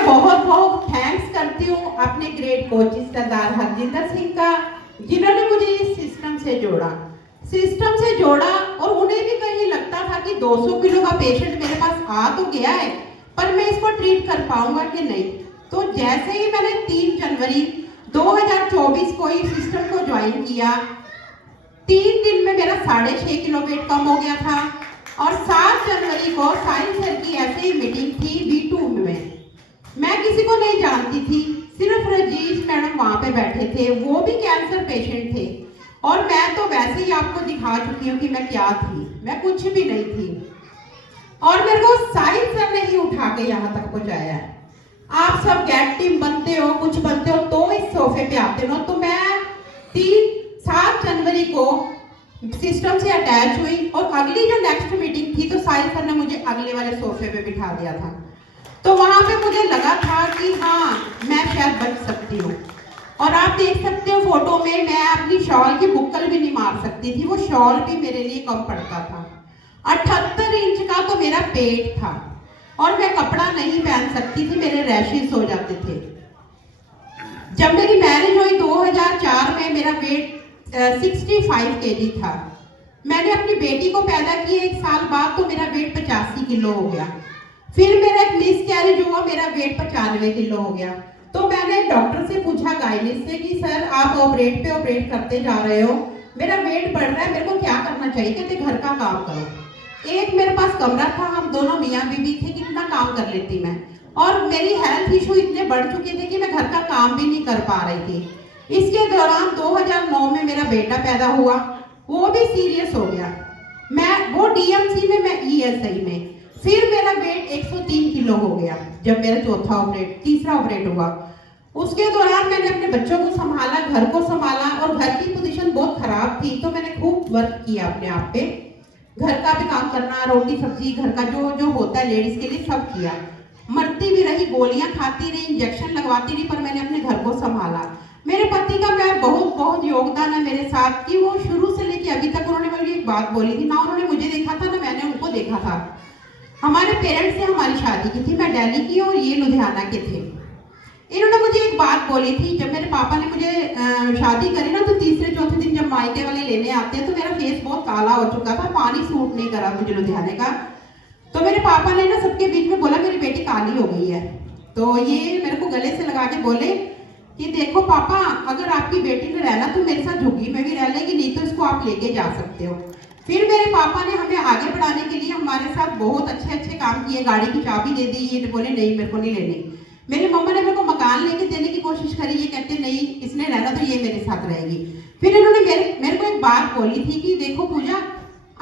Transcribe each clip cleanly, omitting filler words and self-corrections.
मैं बहुत बहुत थैंक्स करती हूँ अपने ग्रेट कोचेस सरदार हरजिंदर सिंह का, जिन्होंने मुझे इस सिस्टम से जोड़ा। और उन्हें भी कहीं लगता था कि 200 किलो का पेशेंट मेरे पास आ तो गया है, पर मैं इसको ट्रीट कर पाऊंगा कि नहीं। तो जैसे ही मैंने 3 जनवरी 2024 को इस सिस्टम को ज्वाइन किया, 3 दिन में मेरा 6.5 किलो वेट कम हो गया था। और 7 जनवरी को साहिल सर की ऐसे ही मीटिंग थी B2 में। मैं किसी को नहीं जानती थी, सिर्फ रजीश मैडम वहां पे बैठे थे, वो भी कैंसर पेशेंट थे। और मैं तो वैसे ही आपको दिखा चुकी हूँ कि मैं क्या थी, मैं कुछ भी नहीं थी। और मेरे को साहिल सर ने ही उठा के यहाँ तक पहुंचाया है। आप सब गैट टीम बनते हो, कुछ बनते हो तो इस सोफे पे आते हो। तो मैं 7 जनवरी को सिस्टम से अटैच हुई और अगली जो नेक्स्ट मीटिंग थी तो साहिल सर ने मुझे अगले वाले सोफे पे बिठा दिया था। तो वहां पे मुझे लगा था कि हाँ, मैं शायद बच सकती हूँ। और आप देख सकते हो फोटो में, मैं अपनी शॉल की बुक्कल भी नहीं मार सकती थी, वो शॉल भी मेरे लिए कम पड़ता था। 78 इंच का तो मेरा पेट था और मैं कपड़ा नहीं पहन सकती थी, मेरे रैशेस हो जाते थे। जब मेरी मैरिज हुई 2004 में, मेरा वेट 65 kg था। मैंने अपनी बेटी को पैदा किए 1 साल बाद तो मेरा वेट 85 किलो हो गया। फिर मेरा एक मिस कैरेज हुआ, मेरा वेट 95 किलो हो गया। तो मैंने डॉक्टर से पूछा, गाइनिक से, कि सर आप ऑपरेट करते जा रहे हो, मेरा वेट बढ़ रहा है, मेरे को क्या करना चाहिए? कहते घर का काम करो। एक मेरे पास कमरा था, हम दोनों मियाँ बीवी थे, कितना काम कर लेती मैं। और मेरी हेल्थ इशू इतने बढ़ चुके थे कि मैं घर का काम भी नहीं कर पा रही थी। इसके दौरान 2009 में मेरा बेटा पैदा हुआ, वो भी सीरियस हो गया। वो DMC में, मैं ESI में। फिर मेरा वेट 103 किलो हो गया जब मेरा तीसरा ऑपरेट हुआ। उसके दौरान मैंने अपने बच्चों को संभाला, घर को संभाला, और घर की पोजीशन बहुत खराब थी तो मैंने खूब वर्क किया अपने आप पे। घर का भी काम करना, रोटी सब्जी, घर का जो जो होता है लेडीज के लिए, सब किया। मरती भी रही, गोलियां खाती रही, इंजेक्शन लगवाती रही, पर मैंने अपने घर को संभाला। मेरे पति का मैं बहुत बहुत योगदान है मेरे साथ, कि वो शुरू से लेके अभी तक उन्होंने मुझे एक बात बोली थी ना, उन्होंने मुझे देखा था ना मैंने उनको देखा था। हमारे पेरेंट्स से हमारी शादी की थी, मैं दिल्ली की और ये लुधियाना के थे। इन्होंने मुझे एक बात बोली थी, जब मेरे पापा ने मुझे शादी करी ना, तो तीसरे चौथे दिन जब मायके वाले लेने आते हैं तो मेरा फेस बहुत काला हो चुका था, पानी सूट नहीं करा मुझे लुधियाने का। तो मेरे पापा ने ना सबके बीच में बोला, मेरी बेटी काली हो गई है। तो ये मेरे को गले से लगा के बोले कि देखो पापा, अगर आपकी बेटी ने रहना तो मेरे साथ झुग्गी में भी रह लेगी, नहीं तो इसको आप लेके जा सकते हो। फिर मेरे पापा ने हमें आगे बढ़ाने के लिए हमारे साथ बहुत अच्छे अच्छे काम किए, गाड़ी की चाबी दे दी, ये बोले नहीं मेरे को नहीं लेनी। मेरी मम्मा ने मेरे को मकान लेके देने की कोशिश करी, ये कहते नहीं इसने रहना तो ये मेरे साथ रहेगी। फिर इन्होंने मेरे को एक बात बोली थी कि देखो पूजा,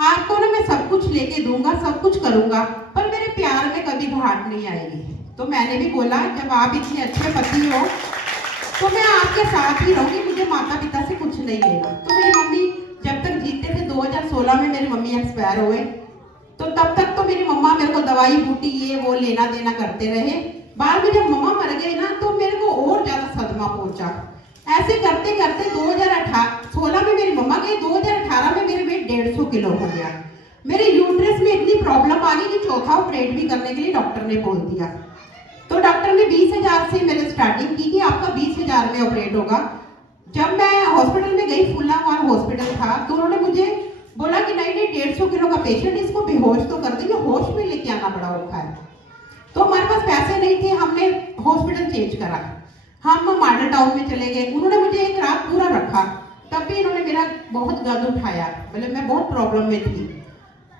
आपको ना मैं सब कुछ लेके दूंगा, सब कुछ करूंगा, पर मेरे प्यार में कभी घाट नहीं आएगी। तो मैंने भी बोला, जब आप इतने अच्छे पति हो तो मैं आपके साथ ही रहूंगी, मुझे माता पिता से कुछ नहीं लेना। तो मेरी मम्मी जब तक जीते थे, 2016 में मेरी मम्मी एक्सपायर हुए, तो तब तक तो मेरी मम्मा मेरे को दवाई बूटी ये वो लेना देना करते रहे। बाद में जब मम्मा मर गई ना, तो मेरे को और ज्यादा सदमा पहुंचा। ऐसे करते करते 2016 में मेरी मम्मा गई, 2018 में मेरे वेट 150 किलो हो गया। मेरे यूट्रस में इतनी प्रॉब्लम आ गई कि चौथा ऑपरेट भी करने के लिए डॉक्टर ने बोल दिया। तो डॉक्टर ने 20,000 से मेरे स्टार्टिंग की कि आपका 20,000 में ऑपरेट होगा। जब मैं हॉस्पिटल में गई, फुल्लावाल हॉस्पिटल था, तो उन्होंने मुझे बोला कि नहीं 150 किलो का पेशेंट, इसको बेहोश तो कर देंगे, होश में लेके आना बड़ा औखा है। तो हमारे पास पैसे नहीं थे, हमने हॉस्पिटल चेंज करा, हम मॉडल टाउन में चले गए। उन्होंने मुझे एक रात पूरा रखा, तब भी इन्होंने मेरा बहुत गद उठाया, मतलब मैं बहुत प्रॉब्लम में थी।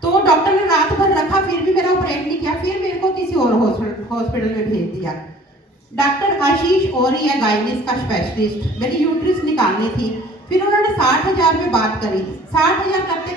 तो डॉक्टर ने रात भर रखा, फिर भी मेरा ऑपरेट नहीं किया, फिर मेरे को किसी और हॉस्पिटल में भेज दिया। डॉक्टर आशीष और है गाइनिक का स्पेशलिस्ट, मेरी यूट्रस निकालनी थी। फिर उन्होंने 60,000 में बात करी, 60,000 करते